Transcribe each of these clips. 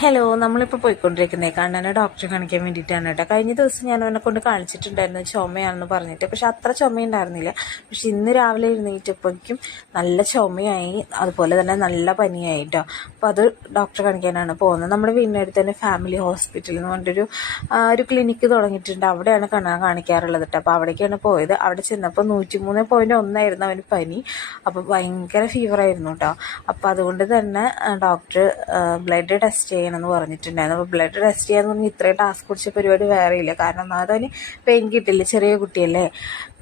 Hello, നമ്മളിപ്പോൾ പോയിക്കൊണ്ടിരിക്കുന്നത് കണ്ണനെ ഡോക്ടറെ കാണിക്കാൻ വേണ്ടിയിട്ടാണ് കേട്ടോ. കഴിഞ്ഞ ദിവസം ഞാൻ അവനെ കൊണ്ട് കാണിച്ചിട്ടുണ്ടായിരുന്നു ചുമയാണെന്ന് പറഞ്ഞിട്ട്. പക്ഷെ അത്ര ചുമയുണ്ടായിരുന്നില്ല. പക്ഷെ ഇന്ന് രാവിലെ എഴുന്നേറ്റപ്പോഴേക്കും നല്ല ചുമയായി, അതുപോലെ തന്നെ നല്ല പനിയായി കേട്ടോ. അപ്പോൾ അത് ഡോക്ടറെ കാണിക്കാനാണ് പോകുന്നത്. നമ്മുടെ വീടിനടുത്ത് തന്നെ ഫാമിലി ഹോസ്പിറ്റൽ എന്ന് പറഞ്ഞിട്ടൊരു ഒരു ക്ലിനിക്ക് തുടങ്ങിയിട്ടുണ്ട്. അവിടെയാണ് കണ്ണനെ കാണിക്കാറുള്ളത് കേട്ടോ. അപ്പോൾ അവിടേക്കാണ് പോയത്. അവിടെ ചെന്നപ്പോൾ 103.1 അവന് പനി. അപ്പോൾ ഭയങ്കര ഫീവറായിരുന്നു കേട്ടോ. അപ്പോൾ അതുകൊണ്ട് തന്നെ ഡോക്ടർ ബ്ലഡ് ടെസ്റ്റ് ചെയ്യണമെന്ന് പറഞ്ഞിട്ടുണ്ടായിരുന്നു. അപ്പോൾ ബ്ലഡ് ടെസ്റ്റ് ചെയ്യാന്ന് പറഞ്ഞാൽ ഇത്രയും ടാസ്ക് പിടിച്ച പരിപാടി വേറെ ഇല്ല. കാരണം ഒന്നാമത് അവന് പെയിൻ കിട്ടില്ല, ചെറിയ കുട്ടിയല്ലേ.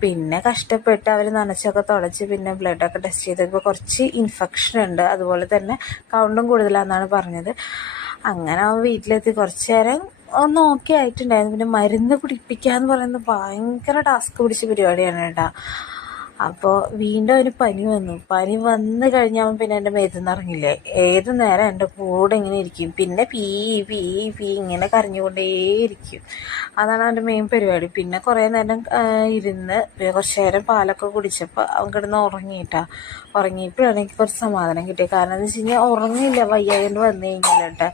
പിന്നെ കഷ്ടപ്പെട്ട് അവർ നനച്ചൊക്കെ തുടച്ച് പിന്നെ ബ്ലഡൊക്കെ ടെസ്റ്റ് ചെയ്തപ്പോൾ കുറച്ച് ഇൻഫെക്ഷൻ ഉണ്ട്, അതുപോലെ തന്നെ കൗണ്ടും കൂടുതലാണെന്നാണ് പറഞ്ഞത്. അങ്ങനെ അവൻ വീട്ടിലെത്തി കുറച്ച് നേരം ഒന്ന് ഓക്കെ ആയിട്ടുണ്ടായിരുന്നു. പിന്നെ മരുന്ന് കുടിപ്പിക്കുക എന്ന് പറയുന്നത് ഭയങ്കര ടാസ്ക് പിടിച്ച പരിപാടിയാണ് കേട്ടോ. അപ്പോൾ വീണ്ടും അവന് പനി വന്നു കഴിഞ്ഞാൽ പിന്നെ എൻ്റെ മേത്തുനിന്ന് ഇറങ്ങില്ലേ. ഏത് നേരം എൻ്റെ കൂടെ ഇങ്ങനെ ഇരിക്കും. പിന്നെ പീ പീ പീ ഇങ്ങനെ കരഞ്ഞുകൊണ്ടേയിരിക്കും. അതാണ് അവൻ്റെ മെയിൻ പരിപാടി. പിന്നെ കുറേ നേരം ഇരുന്ന് പിന്നെ കുറച്ച് നേരം പാലൊക്കെ കുടിച്ചപ്പോൾ അവൻ കിടന്ന് ഉറങ്ങിയപ്പോഴാണ് എനിക്ക് കുറച്ച് സമാധാനം കിട്ടിയത്. കാരണം എന്ന് വെച്ച് കഴിഞ്ഞാൽ ഉറങ്ങില്ല, വയ്യാണ്ട് വന്നു കഴിഞ്ഞാൽ കേട്ടോ.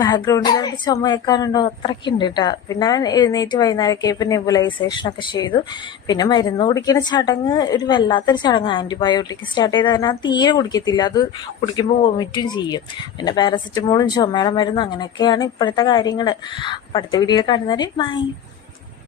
ബാക്ക്ഗ്രൗണ്ടിലായിട്ട് ചുമ കേൾക്കാനുണ്ടോ, അത്രയ്ക്കുണ്ട് കേട്ടോ. പിന്നെ അവൻ എഴുന്നേറ്റ് വൈകുന്നേരമൊക്കെ ആയപ്പോൾ നെബുലൈസേഷനൊക്കെ ചെയ്തു. പിന്നെ മരുന്ന് കുടിക്കുന്ന ചടങ്ങ് ഒരു വല്ലാത്തൊരു ചടങ്ങ്. ആൻറ്റിബയോട്ടിക് സ്റ്റാർട്ട് ചെയ്താൽ തന്നെ അത് തീരെ കുടിക്കത്തില്ല. അത് കുടിക്കുമ്പോൾ വോമിറ്റും ചെയ്യും. പിന്നെ പാരസെറ്റമോളും ചുമയുടെ മരുന്നും അങ്ങനെയൊക്കെയാണ് ഇപ്പോഴത്തെ കാര്യങ്ങൾ. അപ്പോൾ അടുത്ത വീഡിയോയിൽ കാണുന്നവരെ ബൈ.